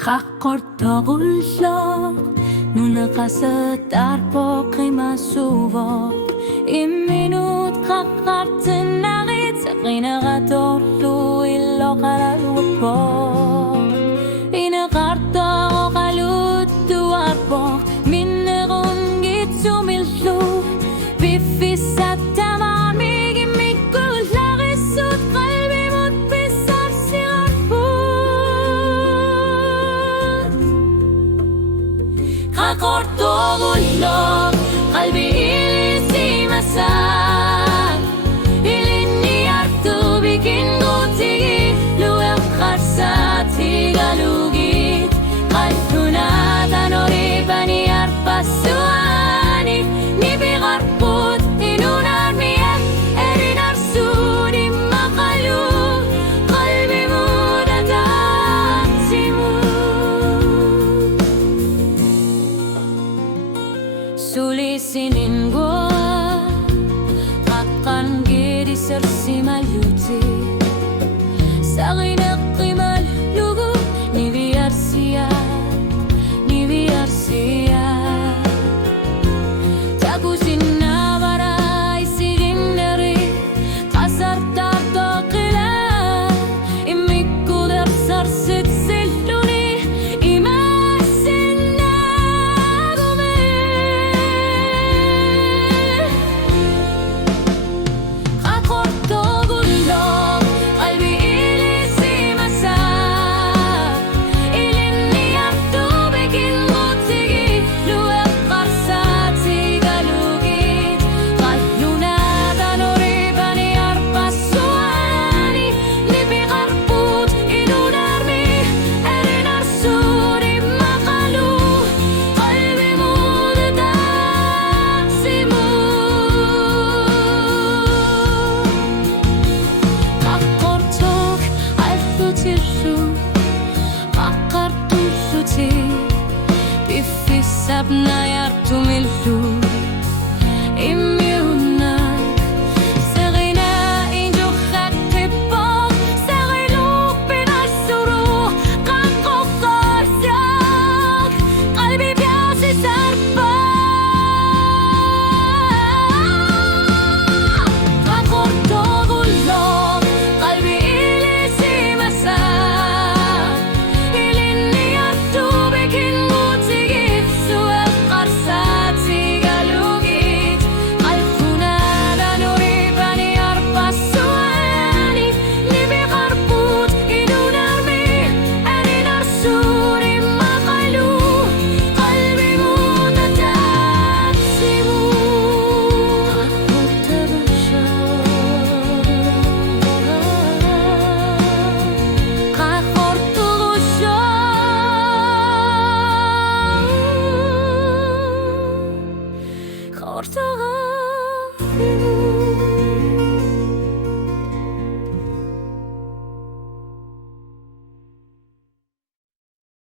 Kakordagullo Nunakasat arpo kimasuvo Iminut kakartinagit Sa kinakatolo ilo kalalupo Inakarta o kaluto arpo Minnerungit sumillo Bifisat taman migimikul Larisut kalbimut pisar sirarput Kakordagullo Kalbi ilisi masak Ilini artu bikin gutigi Luwak karsat higalugit Kalpunatan oribani arpasuani Nibigarput inunar miyat Erinar suni makalu Kalbi mo dadaksimu Sulisinin gua Akan giri sersi maluti Sakinak kimal lugu Ni biar siap Tagusin na baray sigin dari Kasar tato kila Imikuder sarsit siluni Imasin na gume Kakordagullo Kalbi ilisi masak Ilini artu bikin gutigi Luwak karsat sigalugit Kalunatan oribani arpasuani Nibigarput inunarmi Erinar suni makalu Kalbi mo dadaksimu Kakordog altutirru Kakartusuti Bifisab na yartumillu Imiuna Serina injukat tipok Seriluk pinasuru Kakokorsak Kalbi biasi sarpa Kakordagullo Kalbi ilisi masak Ilini artu bikin gutigi Suwak karsat sigalugit Kalpunadan oribani arpasuani Nibigarput inunarmi Erinar suni makalu Kalbi mo dadaksimu Kakordagullo Kakordagullo